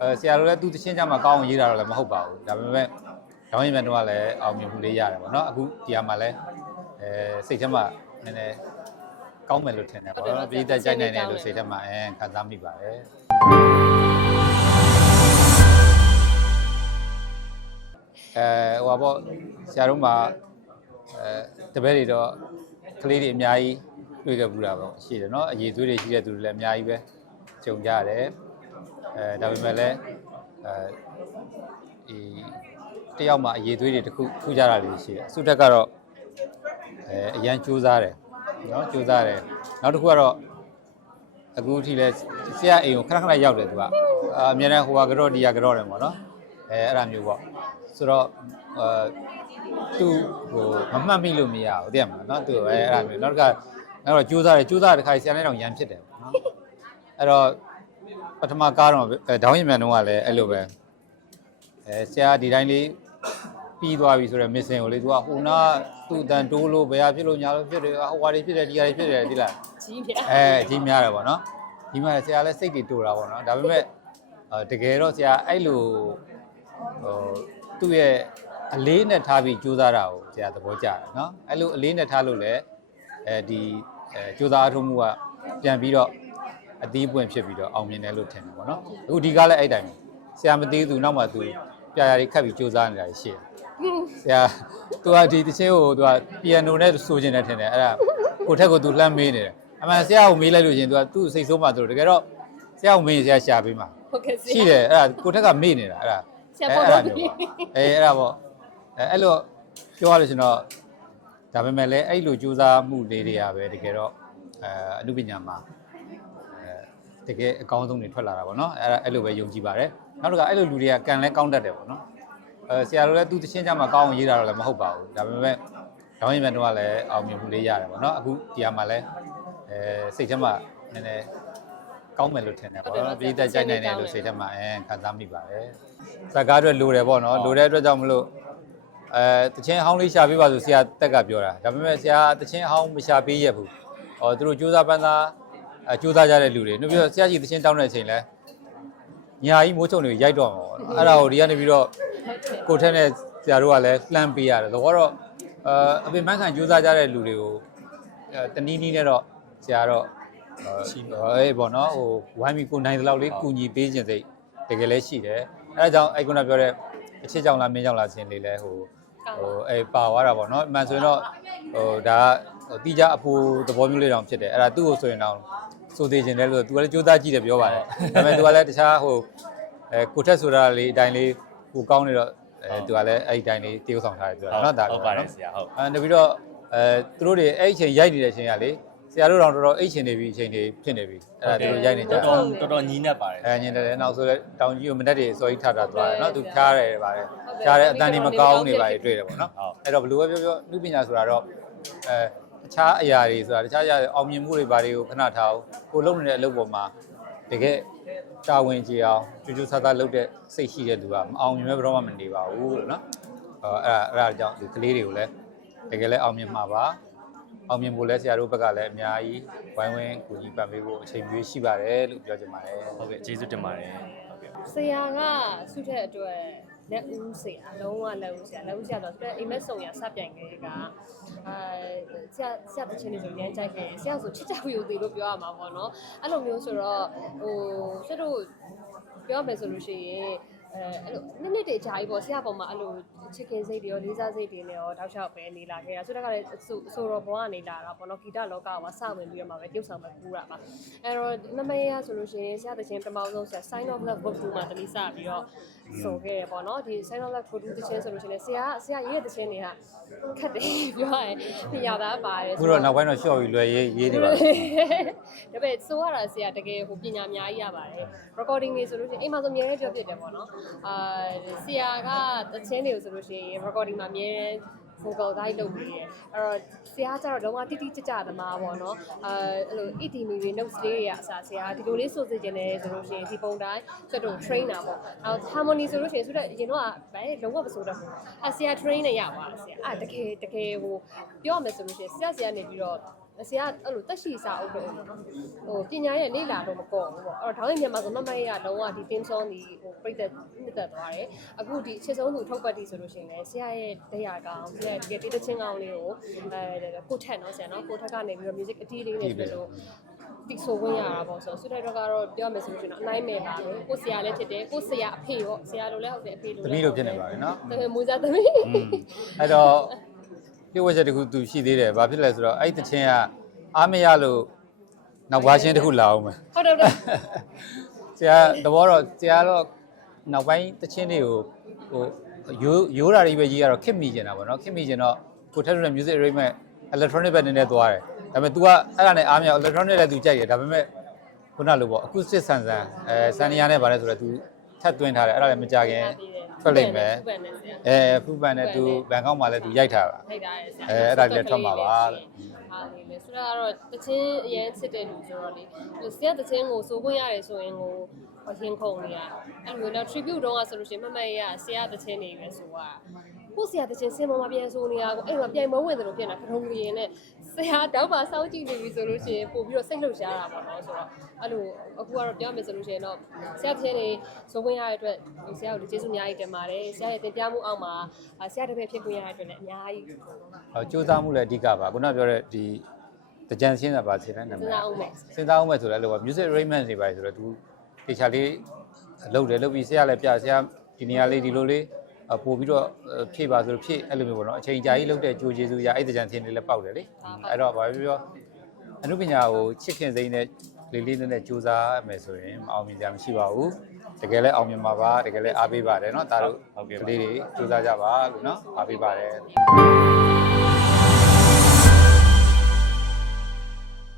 အဲဆရာတို့လည်းသူတချင်းကြမှာကောင်းအောင်ရေးတာတော့လည်းမဟုတ်ပါဘူးဒါပေမဲ့ဒေါင်းရင်မြတ်တော့လည်းအောင်မြင်မှုလေးရတယ်ပေါ့နော်အခုဒီဟာမှာလည်းအဲစိတ်ထဲမှာနည်းနည်းကောင်းမယ်လို့ထင်တယ်ပေါ့နော်ပြည်သက်ကြိုက်နိုင်တယ်လို့စိတ်ထဲမှာအဲခံစားမိပါတယ်အဲဟိုပါပေါ့ဆရာတို့မှာအဲတပည့်တွေတော့ကလေးတွေအများကြီးတွေ့ခဲ့ဘူးတာပေါ့ရှိတယ်နော်အရေးသွေးတွေရှိတဲ့သူတွေလည်းအများကြီးပဲကြုံကြရတယ် အဲဒါပေမဲ့လည်းအဲဒီတယောက်မှအရေးသွေးတွေတစ်ခုထူးကြတာလေးရှိတယ်အစုတက်ကတော့အဲအရန်ကြိုးစားတယ်နော်ကြိုးစားတယ်နောက်တစ်ခုကတော့အခုထိလဲဆရာအိမ်ကိုခဏခဏရောက်တယ်သူကအမြဲတမ်းဟိုဟာကတော့ဒီဟာကတော့တယ်ပေါ့နော်အဲအဲ့ဒါမျိုးပေါ့ဆိုတော့အဲသူဟိုမမှတ်မိလို့မရဘူးသိရမလားနော်သူအဲအဲ့ဒါမျိုးနောက်တစ်ခါနောက်တော့ကြိုးစားတယ်ကြိုးစားတဲ့ခါဆရာနဲ့တော့ရန်ဖြစ်တယ်ပေါ့နော်အဲ့တော့ ပထမကားတော့အဲဒေါင်းရင်မြန်တော့ကလည်းအဲ့လိုပဲအဲဆရာဒီတိုင်းလေးပြီးသွားပြီဆိုတော့ missing ကိုလေသူကဟိုနာသူ့တန်တိုးလို့ဘယ်ဟာဖြစ်လို့ညာလို့ဖြစ်တယ်ဟိုဟာတွေဖြစ်တယ်ဒီဟာတွေဖြစ်တယ်ဒီလားကြီးပြအဲအကြီးများတယ်ပေါ့နော်ဒီမှာဆရာလည်းစိတ်တွေတူတာပေါ့နော်ဒါပေမဲ့အဲတကယ်တော့ဆရာအဲ့လိုဟိုသူ့ရဲ့အလေးနဲ့ထားပြီးကြိုးစားတာကိုဆရာသဘောကျတယ်နော်အဲ့လိုအလေးနဲ့ထားလို့လည်းအဲဒီအဲကြိုးစားအထုံးမှုကပြန်ပြီးတော့ အသီးပွင့်ဖြစ်ပြီးတော့အောင်မြင်တယ်လို့ထင်တယ်ပေါ့နော်အခုဒီကားလည်းအဲ့တိုင်းပဲဆရာမသိသူနောက်မှသူပြရာတွေခတ်ပြီးကြိုးစားနေတာရှိတယ်ဆရာသူကဒီတချင်းကိုသူကပီယန်နိုနဲ့ဆိုချင်တယ်ထင်တယ်အဲ့ဒါကိုထက်ကိုသူလှမ်းမေးနေတယ်အမှန်ဆရာကိုမေးလိုက်လို့ရှရင်သူကသူ့စိတ်ဆိုးမှသူတို့တကယ်တော့ဆရာကိုမေးရင်ဆရာရှာပေးမှာဟုတ်ကဲ့ဆရာရှိတယ်အဲ့ဒါကိုထက်ကမေ့နေတာအဲ့ဒါဆရာပေါ်တော့ပြီအေးအဲ့ဒါပေါ့အဲအဲ့လိုပြောရလို့ရှင်တော့ဒါပေမဲ့လည်းအဲ့လိုကြိုးစားမှုလေးတွေကပဲတကယ်တော့အဲအမှုပညာမှာအဲ တကယ်အကောင်းဆုံးတွေထွက်လာတာပေါ့နော်အဲ့ဒါအဲ့လိုပဲယုံကြည်ပါတယ်နောက်တစ်ခါအဲ့လိုလူတွေကကံလဲကောင်းတတ်တယ်ပေါ့နော်အဲဆရာတို့လည်းသူတချင်းကြမှာကောင်းအောင်ရေးတာတော့လည်းမဟုတ်ပါဘူးဒါပေမဲ့ဒေါင်းရင်မြတ်တော့လည်းအောင်မြင်မှုလေးရတယ်ပေါ့နော်အခုဒီဟာမှာလည်းအဲစိတ်ထဲမှာနည်းနည်းကောင်းမယ်လို့ထင်တယ်ပေါ့နော်ပြည်သက်ကြိုက်နိုင်တယ်လို့စိတ်ထဲမှာအဲခံစားမိပါတယ်ဇာကားအတွက်လိုတယ်ပေါ့နော်လိုတဲ့အတွက်ကြောင့်မလို့အဲတချင်းဟောင်းလေးရှာပေးပါဆိုဆရာတက်ကပြောတာဒါပေမဲ့ဆရာတချင်းဟောင်းမရှာပေးရဘူးဟောသူတို့စူးစမ်းပန်းသား အဲစူးစမ်းကြတဲ့လူတွေနောက်ပြီးတော့ဆရာကြီးတချင်းတောင်းတဲ့အချိန်လဲညာကြီးမိုးချုံတွေရိုက်တော့မှာပေါ့အဲ့ဒါကိုဒီကနေပြီးတော့ကိုထက်နဲ့ဆရာတို့ကလည်းလှမ်းပေးရတယ်သဘောတော့အာအပင်ပန်းခံကြိုးစားကြတဲ့လူတွေကိုအဲတနည်းနည်းနဲ့တော့ဆရာတော့ရှိအေးပေါ့နော်ဟိုဝိုင်းပြီးကိုနိုင်သလောက်လေးကူညီပေးခြင်းစိတ်တကယ်လည်းရှိတယ်အဲဒါကြောင့်အဲ့ခုနပြောတဲ့အချစ်ကြောင့်လားမင်းကြောင့်လားခြင်းလေးလဲဟိုဟိုအဲပါသွားတာပေါ့နော်အမှန်ဆိုရင်တော့ဟိုဒါကတိကျအဖိုးသဘောမျိုးလေးတောင်ဖြစ်တယ်အဲ့ဒါသူ့ကိုဆိုရင်တော့ ဆိုသေးခြင်းလဲလို့သူကလည်းကြိုးစားကြည့်တယ်ပြောပါတယ်ဒါပေမဲ့သူကလည်းတခြားဟိုအဲကိုထက်ဆိုတာလေးအတိုင်းလေးကိုကောင်းနေတော့အဲသူကလည်းအဲ့ဒီတိုင်းလေးတည်ဥဆောင်ထားတယ်ပြောတာနော်ဒါဟုတ်ပါတယ်ဆရာဟုတ်အဲနောက်ပြီးတော့အဲသူတို့တွေအဲ့ဒီအချိန်ရိုက်နေတဲ့အချိန်ကလေဆရာတို့တော့တော်တော်အိတ်ချင်နေပြီအချိန်တွေဖြစ်နေပြီအဲ့ဒါသူတို့ရိုက်နေကြတော်တယ်တော်တော်တော်ညီးနေပါတယ်အဲညင်တယ်နောက်ဆိုလဲတောင်ကြီးကိုမတက်တွေစောကြီးထတာသွားတယ်နော်သူဖြားတယ်ပါတယ်ဖြားတယ်အတန်ဒီမကောင်းနေပါလေတွေ့တယ်ပေါ့နော်အဲ့တော့ဘယ်လိုပဲပြောပြောလူပညာဆိုတာတော့အဲတ ခြားအရာတွေဆိုတာတခြားအရာတွေအောင်မြင်မှုတွေဘာတွေကိုခဏထားအောင်ကိုလုံနေတဲ့အလုပ်ပေါ်မှာတကယ်တာဝန်ကြီးအောင်ကျူးကျူးဆဆလုပ်တဲ့စိတ်ရှိတဲ့သူကမအောင်မြင်မဲ့ဘယ်တော့မှမနေပါဘူးလို့နော်အဲအဲ့ဒါအဲ့ဒါကြောင့်ဒီကလေးတွေကိုလည်းတကယ်လည်းအောင်မြင်မှာပါအောင်မြင်ဖို့လဲဆရာတို့ဘက်ကလည်းအများကြီးဝိုင်းဝန်းကူညီပံ့ပေးဖို့အချိန်ပြည့်ရှိပါတယ်လို့ပြောချင်ပါတယ်ဟုတ်ကဲ့ကျေးဇူးတင်ပါတယ်ဟုတ်ကဲ့ဆရာကဆုတဲ့အတွက် လက်ဦးဆရာလုံးဝလက်ဦးဆရာလက်ဦးဆရာဆိုတော့အိမ်မက်ဆောင်ရစပြိုင်ခဲ့ကအဲဆရာဆရာတချင်းလေးဆိုရမ်းကြိုက်ခဲ့ဆရာဆိုချစ်ကြဝီကိုသေးလို့ပြောရမှာပေါ့နော်အဲ့လိုမျိုးဆိုတော့ဟိုဆရာတို့ပြောမယ်ဆိုလို့ရှိရင်အဲအဲ့လိုနည်းနည်းတည်းအကြာကြီးပေါ့ဆရာပေါ်မှာအဲ့လိုချစ်ခင်စိတ်တွေရောလေးစားစိတ်တွေနဲ့ရောတောက်လျှောက်ပဲနေလာခဲ့တာဆိုတော့ကလည်းဆိုဆိုတော့ဘဝကနေလာတာပေါ့နော်ဂီတလောကကစဝင်ပြီးတော့မှပဲပြုတ်ဆောင်ပဲပူတာပါအဲ့တော့မမရဆိုလို့ရှိရင်ဆရာတချင်းပထမဆုံးဆရာ sign of love book 2မှာတနည်းစပြီးတော့ ဆိုခဲ့ရပေါ့နော်ဒီ sign of love book 2တချင်းဆိုလို့ရှိရင်ဆရာဆရာရေးတဲ့တချင်းတွေကခက်တယ်ပြောရရင်ပြရတာပါတယ်အခုတော့နောက်ပိုင်းတော့ရှော့ပြီးလွယ်ရေးရေးနေပါပြီဒါပေမဲ့ဆိုရတာဆရာတကယ်ဟိုပညာအများကြီးရပါတယ် recording တွေဆိုလို့ရှိရင်အိမ်မှာဆိုအများကြီးပြောပြတယ်ပေါ့နော်အာဆရာကတချင်းတွေကိုဆိုလို့ရှိရင် recording မှာအများကြီး vocal guide လုပ်ပြီးတယ်အဲ့တော့ဆရာကျတော့လုံးဝတိတိကျကျသမားပေါ့နော်အဲအဲ့လို EDM တွေ notes လေးတွေကအစားဆရာဒီလိုလေးဆိုစေချင်တယ်ဆိုလို့ရှိရင်ဒီပုံတိုင်းစက်တော့ train တာပေါ့အဲ့ harmony ဆိုလို့ရှိရင်ဆိုတော့အရင်တော့ဘယ်လုံးဝမဆိုတော့ဘူးအဲဆရာ train နေရပါဆရာအဲတကယ်တကယ်ဟိုပြောရမယ်ဆိုလို့ရှိရင်ဆရာဆရာနေပြီးတော့ ဆရာအဲ့လိုတက်ရှိစာအုပ်တော့ပေါ့နော်ဟိုပညာရဲ့လေ့လာတော့မကောဘူးပေါ့အဲ့တော့ဒေါင်းရင်မြန်မာဆိုမမရလုံးဝဒီ team song ဒီဟိုပြိသက်နှစ်သက်သွားတယ်အခုဒီအချစ်ဆုံးသူထုတ်ပတ်တီဆိုလို့ရှိရင်လည်းဆရာရဲ့တရားကောင်ဆရာရဲ့ဒီတချင်းကောင်လေးကိုအဲကိုထက်နော်ဆရာနော်ကိုထက်ကနေပြီးတော့ music အတီးလေးနဲ့ဆိုလို့တိဆိုဝင်ရတာပေါ့ဆိုတော့ဆုထိုက်တော့ကတော့ပြောမယ်ဆိုလို့ရှိရင်တော့အနိုင်မဲ့ပါပဲကိုဆရာလည်းဖြစ်တယ်ကိုဆရာအဖေရောဆရာလိုလည်းဟုတ်တယ်အဖေလိုသမီးလိုဖြစ်နေပါတယ်နော်တကယ်မူစားသမီးอืมအဲ့တော့ ပြောဝချက်တစ်ခုသူရှိသေးတယ်ဘာဖြစ်လဲဆိုတော့အဲ့တချင်းကအားမရလို့နောက်ဝါရှင်းတစ်ခုလာအောင်မယ် ဟုတ်တယ်ဟုတ်တယ် ဆရာတဘောတော့ဆရာတော့နောက်ပိုင်းတချင်းတွေကိုဟိုရိုးရိုးတာတွေပဲကြီးရတော့ခစ်မိကျင်တာပေါ့နော်ခစ်မိကျင်တော့ကိုထက်ထတဲ့ music arrangement electronic ပဲနည်းနည်းသွားတယ်ဒါပေမဲ့ तू ကအဲ့ဒါနဲ့အားမရ electronic လည်း तू ကြိုက်တယ်ဒါပေမဲ့ခုနလိုပေါ့ acoustic ဆန်ဆန်အဲဆန်နီယာနဲ့ဗာလဲဆိုတော့ तू ထပ်သွင်းထားတယ်အဲ့ဒါလည်းမကြခင် ထွက်လိမ့်မယ်ဖူပန်နဲ့ဆရာအဲဖူပန်နဲ့ तू ဘန်ကောက်မှာလည်း तू ရိုက်ထားတာထိုက်တာရဲ့ဆရာအဲအဲ့ဒါလည်းထွက်မှာပါတဲ့ဟာလေလေဆိုတော့တချင်းအရင်စစ်တဲ့လူဆိုတော့လေဆရာတချင်းကိုစိုးခွင့်ရတယ်ဆိုရင်ကို ရင်ခုန်နေရအဲ့လိုတော့ tribute တော့ဆိုလို့ရှိရင်မမရဆရာတချင်းနေပဲဆိုอ่ะကိုဆရာတချင်းစင်မမပြန်ဆိုနေတာကိုအဲ့မှာပြိုင်မဝင်တယ်လို့ဖြစ်နေတာခထုံးကြီးနဲ့ဆရာတောက်ပါစောင်းကြည့်နေပြီဆိုလို့ရှိရင်ပို့ပြီးတော့စိတ်လှုပ်ရှားတာပေါ့နော်ဆိုတော့အဲ့လိုအခုကတော့ပြောမယ်ဆိုလို့ရှိရင်တော့ဆရာတချင်းနေစိုးခွင့်ရတဲ့အတွက်ဆရာကိုကျေးဇူးအများကြီးတင်ပါတယ်ဆရာရဲ့တင်ပြမှုအောက်မှာဆရာတစ်ပည့်ဖြစ်ခွင့်ရတဲ့အတွက်လည်းအများကြီး ဟောစူးစမ်းမှုလည်းအဓိကပါခုနပြောတဲ့ဒီတကြံရှင်းတာပါစေတဲ့နာမည် စဉ်းစားအောင်မယ် စဉ်းစားအောင်မဲ့ဆိုလည်းလို့ music arrangement တွေပါဆိုတော့ तू တေချာလေးလုပ်တယ်လုပ်ပြီးဆရာလည်းပြဆရာဒီနေရာလေးဒီလိုလေးပို့ပြီးတော့ဖြည့်ပါဆိုလို့ဖြည့်အဲ့လိုမျိုးပေါ့နော်အချိန်ကြာကြီးလုပ်တဲ့ကြိုးကျေးဇူးရအဲ့တကြံရှင်းလေးလည်းပေါက်တယ်လေအဲ့တော့ဘာပြောပြောအနုပညာကိုချစ်ခင်စိမ့်နဲ့လေးလေးနက်နက်ကြိုးစားမယ်ဆိုရင်မအောင်မြင်ကြမရှိပါဘူးတကယ်လည်းအောင်မြင်ပါပါတကယ်လည်းအားပေးပါတယ်เนาะဒါတို့ကလေးတွေကြိုးစားကြပါလို့เนาะအားပေးပါတယ်